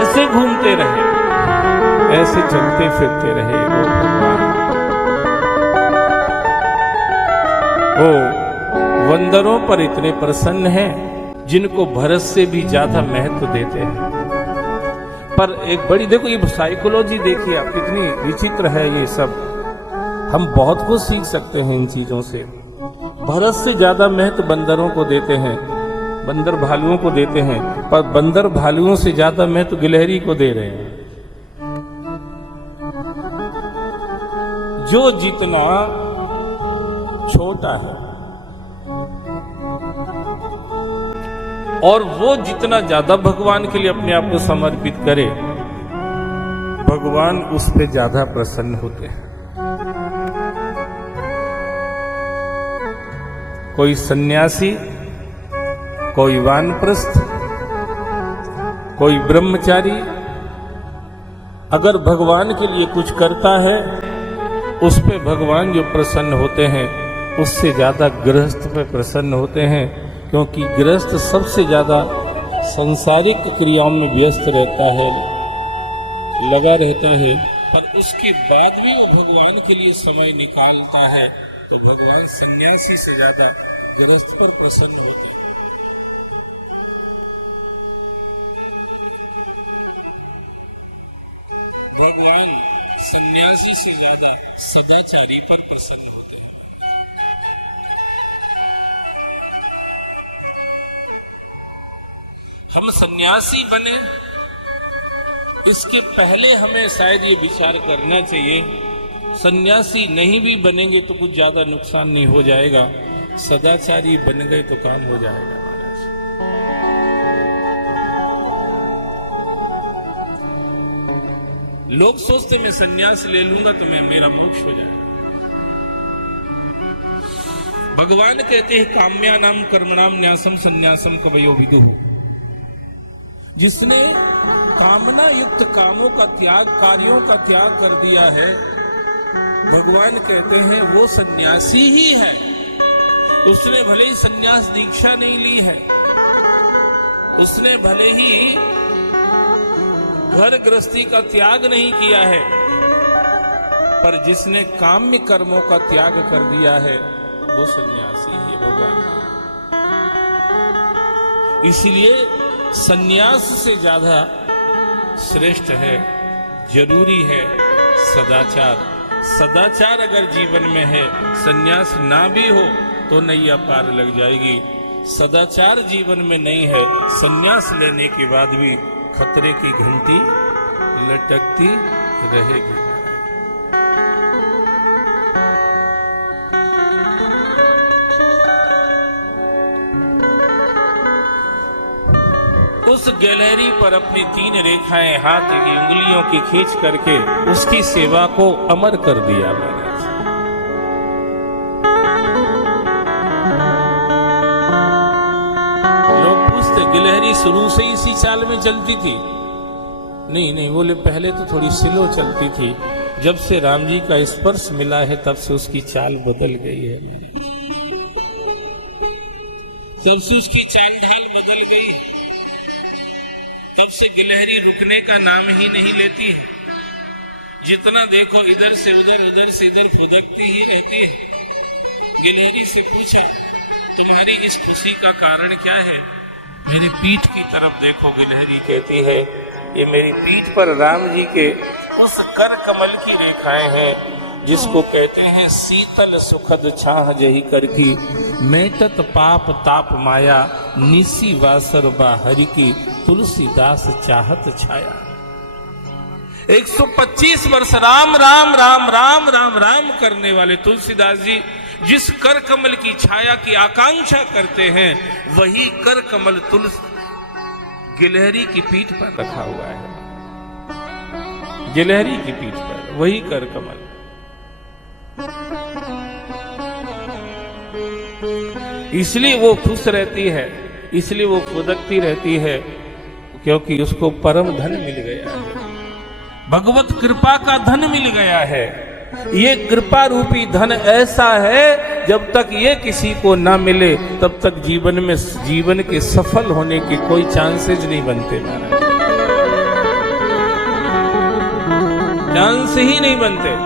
ऐसे घूमते रहे, ऐसे चलते फिरते रहे वो भगवान। वो वंदरों पर इतने प्रसन्न हैं जिनको भरत से भी ज्यादा महत्व देते हैं। पर एक बड़ी देखो ये साइकोलॉजी देखिए आप, कितनी विचित्र है ये सब। हम बहुत कुछ सीख सकते हैं इन चीजों से। भरत से ज्यादा महत्व बंदरों को देते हैं, बंदर भालुओं को देते हैं, पर बंदर भालुओं से ज्यादा महत्व गिलहरी को दे रहे हैं। जो जितना छोटा है और वो जितना ज्यादा भगवान के लिए अपने आप को समर्पित करे, भगवान उस पे ज्यादा प्रसन्न होते हैं। कोई सन्यासी, कोई वानप्रस्थ, कोई ब्रह्मचारी अगर भगवान के लिए कुछ करता है, उस पे भगवान जो प्रसन्न होते हैं उससे ज्यादा गृहस्थ पे प्रसन्न होते हैं, क्योंकि गृहस्थ सबसे ज्यादा सांसारिक क्रियाओं में व्यस्त रहता है, लगा रहता है, पर उसके बाद भी वो भगवान के लिए समय निकालता है, तो भगवान सन्यासी से ज्यादा गृहस्थ पर प्रसन्न होते हैं। भगवान सन्यासी से ज्यादा सदाचारी पर प्रसन्न होते हैं। हम सन्यासी बने इसके पहले हमें शायद ये विचार करना चाहिए, सन्यासी नहीं भी बनेंगे तो कुछ ज्यादा नुकसान नहीं हो जाएगा, सदाचारी बन गए तो काम हो जाएगा। लोग सोचते मैं सन्यास ले लूंगा तो मेरा मोक्ष हो जाएगा। भगवान कहते हैं काम्या नाम कर्मणाम न्यासम सन्यासम कवयो विदुः। जिसने कामना युक्त कामों का त्याग, कार्यों का त्याग कर दिया है, भगवान कहते हैं वो सन्यासी ही है। उसने भले ही सन्यास दीक्षा नहीं ली है, उसने भले ही घर गृहस्थी का त्याग नहीं किया है, पर जिसने काम्य कर्मों का त्याग कर दिया है वो सन्यासी है भगवान। इसलिए सन्यास से ज्यादा श्रेष्ठ है, जरूरी है सदाचार। सदाचार अगर जीवन में है, सन्यास ना भी हो तो नैया पार लग जाएगी। सदाचार जीवन में नहीं है, सन्यास लेने के बाद भी खतरे की घंटी लटकती रहेगी। उस गिलहरी पर अपनी 3 रेखाएं हाथ की उंगलियों की खींच करके उसकी सेवा को अमर कर दिया महाराज। लोग पूछते गिलहरी शुरू से इसी चाल में चलती थी? नहीं, बोले पहले तो थोड़ी स्लो चलती थी, जब से राम जी का स्पर्श मिला है तब से उसकी चाल बदल गई है। जब से उसकी चाल ढाल बदल गई, तब से गिलहरी रुकने का नाम ही नहीं लेती है। जितना देखो इधर से उधर, उधर से इधर फुदकती ही रहती है। गिलहरी से पूछा तुम्हारी इस खुशी का कारण क्या है? मेरी पीठ की तरफ देखो, गिलहरी कहती है ये मेरी पीठ पर राम जी के उस कर कमल की रेखाएं हैं जिसको कहते हैं शीतल सुखद छाह जही कर की, मेटत पाप ताप माया, निसी वासर बाहरी की, तुलसीदास चाहत छाया। 125 वर्ष राम राम राम राम राम राम करने वाले तुलसीदास जी जिस कर कमल की छाया की आकांक्षा करते हैं, वही कर कमल तुलसी गिलहरी की पीठ पर रखा हुआ है। गिलहरी की पीठ पर वही कर कमल। इसलिए वो खुश रहती है, इसलिए वो फुदकती रहती है, क्योंकि उसको परम धन मिल गया है, भगवत कृपा का धन मिल गया है। ये कृपा रूपी धन ऐसा है, जब तक ये किसी को ना मिले तब तक जीवन में जीवन के सफल होने के कोई चांसेस नहीं बनते महाराज। चांस ही नहीं बनते।